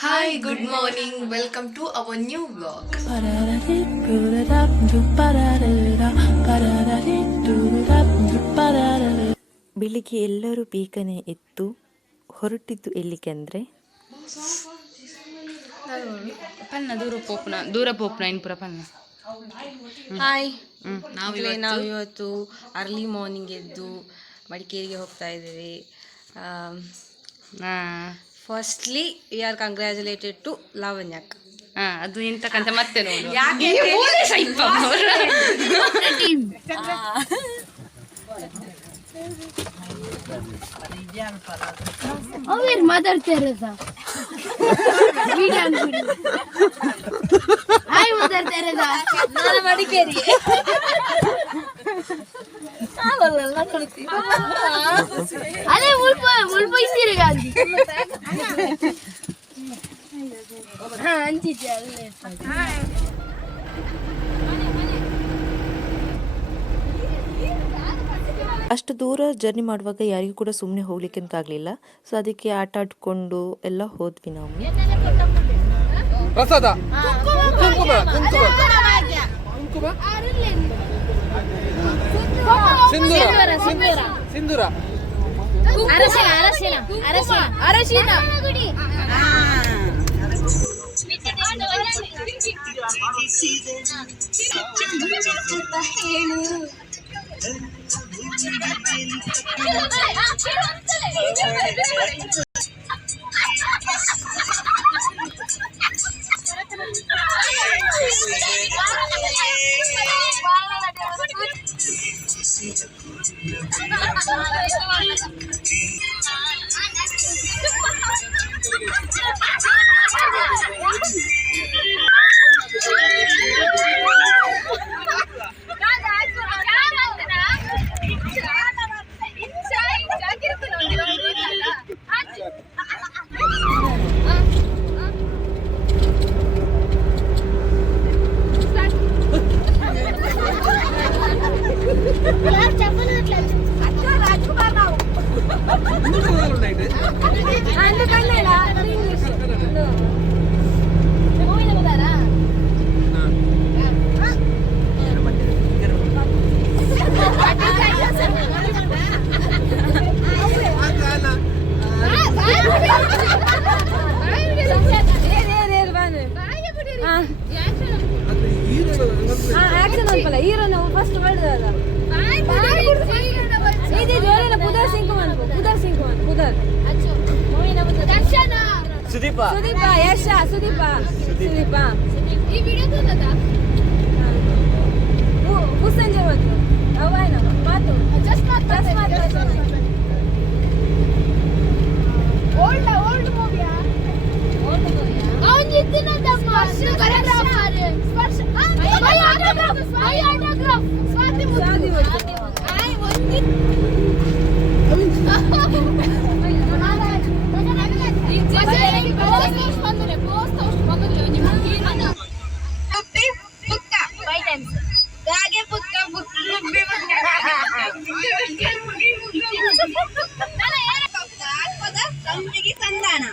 Hi, good morning. Welcome to our new vlog. ಬೆಳಿಗ್ಗೆ ಎಲ್ಲರೂ ಬೇಗನೆ ಎದ್ದು ಹೊರಟಿದ್ದು ಎಲ್ಲಿಗೆ ಅಂದರೆ ಪನ್ನ ದೂರ ಪೋಪ್ನ ಇನ್ಪುರ ಪನ್ನ. ಹಾಯ್, ನಾವಿವತ್ತು ಅರ್ಲಿ ಮಾರ್ನಿಂಗ್ ಎದ್ದು ಮಡಿಕೇರಿಗೆ ಹೋಗ್ತಾ ಇದ್ದೀವಿ. Firstly we are congratulated to ಲಾವಣ್ಯಕ್. ಅದು ಇಂತಕ್ಕಂತ ಮತ್ತೆ ನೋಡು. Over Mother Teresa. Hi Mother Teresa. ನಾನು ಮಡಿಕೇರಿ. ಅದೇ ಮುಲ್ಪ ಇದ್ದೀರಿ ಗಾಂಧಿ. ಅಂಚಿದ್ದೆ ಅಲ್ಲೇ. ಅಷ್ಟು ದೂರ ಜರ್ನಿ ಮಾಡುವಾಗ ಯಾರಿಗೂ ಕೂಡ ಸುಮ್ಮನೆ ಹೋಗ್ಲಿಕ್ಕೆ ಅಂತ ಆಗಲಿಲ್ಲ. ಸೊ ಅದಕ್ಕೆ ಆಟ ಆಡ್ಕೊಂಡು ಎಲ್ಲ ಹೋದ್ವಿ ನಾವು. ಪ್ರಸಾದ ಸಿಂಧೂರ ಅರಶಿನ ಸುದೀಪ ಈ ವಿಡಿಯೋ ತೋದಾ ಮುಸ್ಸಂಜೆ ಬಂತು ಅವಾಯ್ನ ಮಾತು ಜಸ್ಟ್ ಓಲ್ಡ್ ಮೂವಿಯಾ ಅವನ್ ಇದ್ದಿನದಮ್ಮ ಸ್ಪರ್ಶ ಐ ಆಟೋಗ್ರಾಫ್ ಸ್ವಾತಿ ಐ ಒಂದಿ ತಂಬಿಗೆ ತಂದಾನ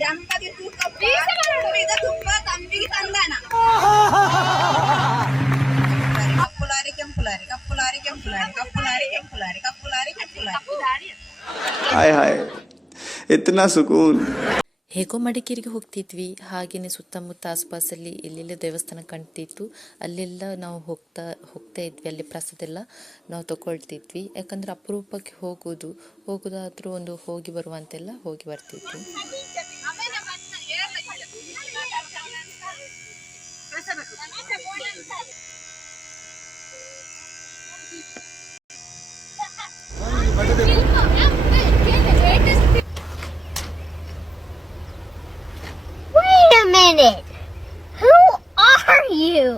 ದಂಪತಿ ತುಪ್ಪ ತಂಬಿಗೆ ತಂದಾನ ಕಪ್ಪುಲಾರಿ ಕೆಂಪುಲಾರಿ ಕಪ್ಪುಲಾರಿ ಕೆಂಪುಲಾರಿ ಕಪ್ಪುಲಾರಿ ಕೆಂಪುಲಾರಿ ಕಪ್ಪುಲಾರಿ ಕೆಂಪುಲಾರಿ हाय हाय इतना सुकून. ಹೇಗೋ ಮಡಿಕೇರಿಗೆ ಹೋಗ್ತಿದ್ವಿ. ಹಾಗೆಯೇ ಸುತ್ತಮುತ್ತ ಆಸುಪಾಸಲ್ಲಿ ಎಲ್ಲೆಲ್ಲ ದೇವಸ್ಥಾನ ಕಾಣ್ತಿತ್ತು ಅಲ್ಲೆಲ್ಲ ನಾವು ಹೋಗ್ತಾ ಇದ್ವಿ. ಅಲ್ಲಿ ಪ್ರಸಾದ ಎಲ್ಲ ನಾವು ತಗೊಳ್ತಿದ್ವಿ. ಯಾಕಂದರೆ ಅಪರೂಪಕ್ಕೆ ಹೋಗೋದಾದ್ರೂ ಒಂದು ಹೋಗಿ ಬರುವಂತೆಲ್ಲ ಹೋಗಿ ಬರ್ತಿದ್ವಿ. Wait a minute. Who are you?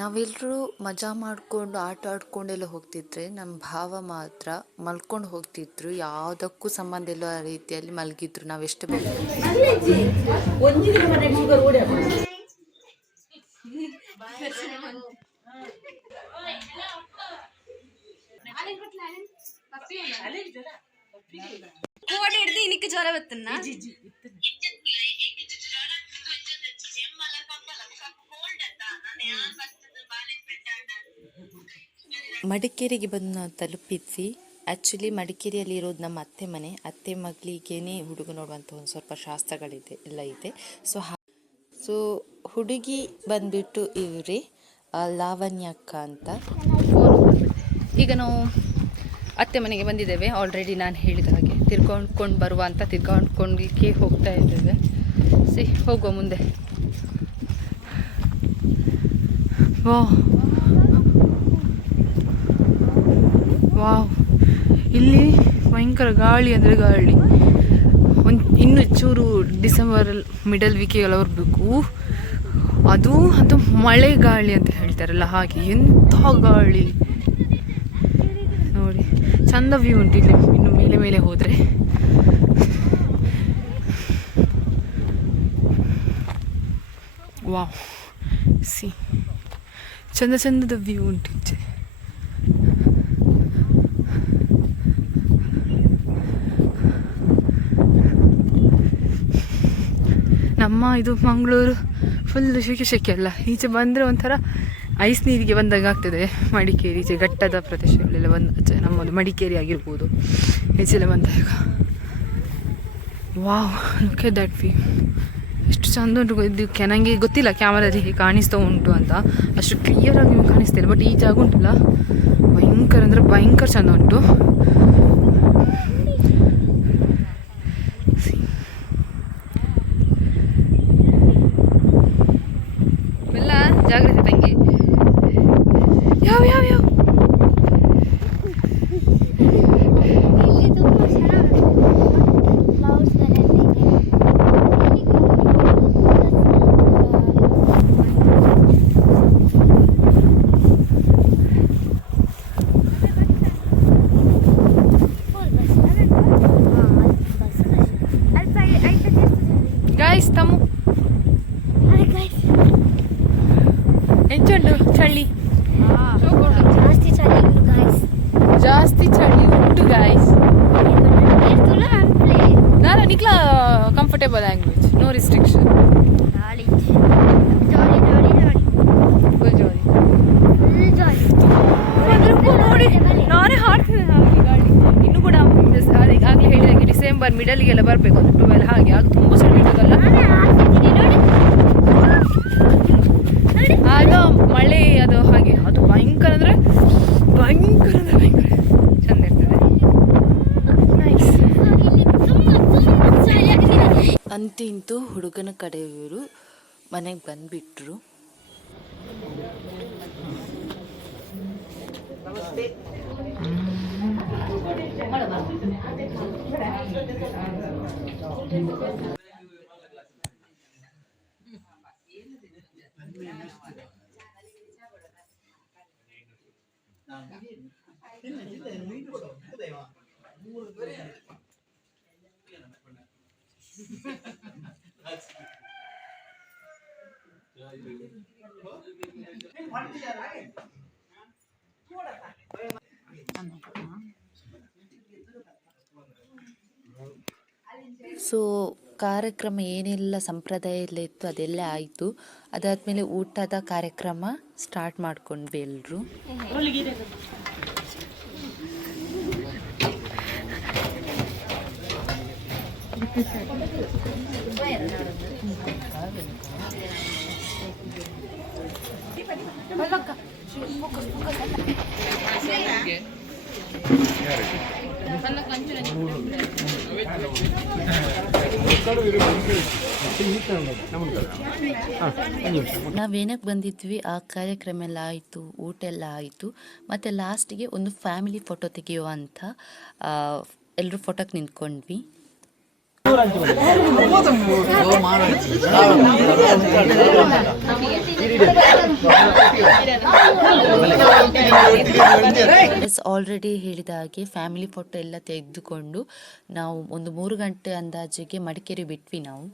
ನಾವೆಲ್ಲರೂ ಮಜಾ ಮಾಡಿಕೊಂಡು ಆಟ ಆಡ್ಕೊಂಡೆಲ್ಲ ಹೋಗ್ತಿದ್ರೆ ನಮ್ಮ ಭಾವ ಮಾತ್ರ ಮಲ್ಕೊಂಡು ಹೋಗ್ತಿದ್ರು. ಯಾವುದಕ್ಕೂ ಸಂಬಂಧ ಇಲ್ಲ ರೀತಿಯಲ್ಲಿ ಮಲಗಿದ್ರು. ನಾವೆಷ್ಟು ಎಂಕ್ ಜ್ವರ ಬತ್ತನ್ನ ಮಡಿಕೇರಿಗೆ ಬಂದು ನಾವು ತಲುಪಿದ್ವಿ. ಆ್ಯಕ್ಚುಲಿ ಮಡಿಕೇರಿಯಲ್ಲಿ ಇರೋದು ನಮ್ಮ ಅತ್ತೆ ಮನೆ. ಅತ್ತೆ ಮಗಳಿಗೇನೆ ಹುಡುಗ ನೋಡುವಂಥ ಒಂದು ಸ್ವಲ್ಪ ಶಾಸ್ತ್ರಗಳಿದೆ ಎಲ್ಲ ಇದೆ. ಸೊ ಹುಡುಗಿ ಬಂದ್ಬಿಟ್ಟು ಇವರೇ ಲಾವಣ್ಯಕ್ಕ ಅಂತ. ಈಗ ನಾವು ಅತ್ತೆ ಮನೆಗೆ ಬಂದಿದ್ದೇವೆ. ಆಲ್ರೆಡಿ ನಾನು ಹೇಳಿದ ಹಾಗೆ ತಿರ್ಕೊಂಡ್ಕೊಂಡು ಬರುವ ಅಂತ ತಿರ್ಕೊಂಡ್ಲಿಕ್ಕೆ ಹೋಗ್ತಾ ಇದ್ದೇವೆ. ಹೋಗುವ ಮುಂದೆ. ವಾವ್, ಇಲ್ಲಿ ಭಯಂಕರ ಗಾಳಿ ಅಂದರೆ ಗಾಳಿ. ಇನ್ನು ಚೂರು ಡಿಸೆಂಬರ್ ಮಿಡಲ್ ವೀಕಿಗೆಲ್ಲ ಬರಬೇಕು. ಅದು ಮಳೆ ಗಾಳಿ ಅಂತ ಹೇಳ್ತಾರಲ್ಲ ಹಾಗೆ, ಎಂಥ ಗಾಳಿ ನೋಡಿ. ಚಂದ ವ್ಯೂ ಉಂಟು ಇಲ್ಲಿ ಇನ್ನು ಮೇಲೆ ಮೇಲೆ ಹೋದರೆ. ವಾವ್, ಚಂದದ ವ್ಯೂ ಉಂಟು ಈಚೆ. ನಮ್ಮ ಇದು ಮಂಗಳೂರು ಫುಲ್ ಶೆಕೆ ಅಲ್ಲ, ಈಚೆ ಬಂದರೆ ಒಂಥರ ಐಸ್ ನೀರಿಗೆ ಬಂದಾಗ ಆಗ್ತದೆ. ಮಡಿಕೇರಿ ಈಚೆ ಘಟ್ಟದ ಪ್ರದೇಶಗಳೆಲ್ಲ ಬಂದ ನಮ್ಮದು ಮಡಿಕೇರಿ ಆಗಿರ್ಬೋದು ಈಚೆಲ್ಲ ಬಂದಾಗ. Wow, look at that view. ಎಷ್ಟು ಚಂದ ಉಂಟು. ಇದಕ್ಕೆ ನನಗೆ ಗೊತ್ತಿಲ್ಲ ಕ್ಯಾಮರಾದಲ್ಲಿ ಹೇಗೆ ಕಾಣಿಸ್ತಾ ಉಂಟು ಅಂತ, ಅಷ್ಟು ಕ್ಲಿಯರಾಗಿ ಕಾಣಿಸ್ತಿಲ್ಲ. ಬಟ್ ಈ ಜಾಗ ಉಂಟಲ್ಲ ಭಯಂಕರ ಅಂದರೆ ಭಯಂಕರ ಚಂದ ಉಂಟು. ಎಲ್ಲ ಜಾಗ್ರತೆ ತಂಗಿ. ಯಾವ ಗೈಸ್ ತಮ್ಮ ಎಂಚುಂಡು ಚಳಿ, ಜಾಸ್ತಿ ಚಳಿ ಉಂಟು ಗೈಸ್. ನಾನು Nikla comfortable language, no restriction. ನೋಡಿ ನಾನೇ ಹಾಡ್ತೀನಿ ಹಾಗೆ ಗಾಳಿ. ಇನ್ನೂ ಕೂಡ ಆಗಲೇ ಹೇಳಿದಾಗೆ ಡಿಸೆಂಬರ್ ಮಿಡಲ್ಗೆಲ್ಲ ಬರಬೇಕು, ಅದು 12 ಹಾಗೆ. ಆಗ ತುಂಬ ಚಳಿ ಇರ್ತದಲ್ಲ, ಆಗ ಮಳೆ ಅದು ಹಾಗೆ. ಅದು ಭಯಂಕರ ಅಂದರೆ ಭಯಂಕರ ಚಂದ ಇರ್ತದೆ. ಅಂತಿಂತೂ ಹುಡುಗನ ಕಡೆಯವರು ಮನೆಗೆ ಬಂದುಬಿಟ್ರು. ಸೊ ಕಾರ್ಯಕ್ರಮ ಏನೆಲ್ಲ ಸಂಪ್ರದಾಯ ಎಲ್ಲ ಇತ್ತು ಅದೆಲ್ಲ ಆಯಿತು. ಅದಾದಮೇಲೆ ಊಟದ ಕಾರ್ಯಕ್ರಮ ಸ್ಟಾರ್ಟ್ ಮಾಡ್ಕೊಂಡ್ವಿ ಎಲ್ಲರೂ. ನಾವೇನಕ್ಕೆ ಬಂದಿದ್ವಿ, ಆ ಕಾರ್ಯಕ್ರಮ ಎಲ್ಲ ಆಯಿತು, ಊಟ ಎಲ್ಲ ಆಯಿತು. ಮತ್ತು ಲಾಸ್ಟಿಗೆ ಒಂದು ಫ್ಯಾಮಿಲಿ ಫೋಟೋ ತೆಗೆಯುವಂಥ ಎಲ್ಲರೂ ಫೋಟೋಕ್ಕೆ ನಿಂತ್ಕೊಂಡ್ವಿ. ಆಲ್ರೆಡಿ ಹೇಳಿದ ಹಾಗೆ ಫ್ಯಾಮಿಲಿ ಫೋಟೋ ಎಲ್ಲ ತೆಗೆದುಕೊಂಡು ನಾವು ಒಂದು 3 ಗಂಟೆ ಅಂದಾಜಿಗೆ ಮಡಿಕೇರಿ ಬಿಟ್ವಿ ನಾವು.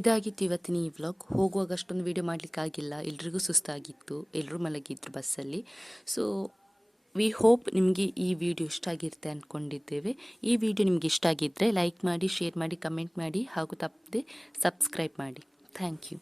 ಇದಾಗಿತ್ತು ಇವತ್ತಿನ ಈ ವ್ಲಾಗ್. ಹೋಗುವಾಗ ಅಷ್ಟೊಂದು ವೀಡಿಯೋ ಮಾಡಲಿಕ್ಕಾಗಿಲ್ಲ, ಎಲ್ರಿಗೂ ಸುಸ್ತಾಗಿತ್ತು, ಎಲ್ಲರೂ ಮಲಗಿದ್ರು ಬಸ್ಸಲ್ಲಿ. ಸೊ ವಿ ಹೋಪ್ ನಿಮಗೆ ಈ ವಿಡಿಯೋ ಇಷ್ಟ ಆಗಿರುತ್ತೆ ಅಂದ್ಕೊಂಡಿದ್ದೇವೆ. ಈ ವಿಡಿಯೋ ನಿಮಗೆ ಇಷ್ಟ ಆಗಿದ್ದರೆ ಲೈಕ್ ಮಾಡಿ, ಶೇರ್ ಮಾಡಿ, ಕಮೆಂಟ್ ಮಾಡಿ ಹಾಗೂ ತಪ್ಪದೆ ಸಬ್ಸ್ಕ್ರೈಬ್ ಮಾಡಿ. Thank you.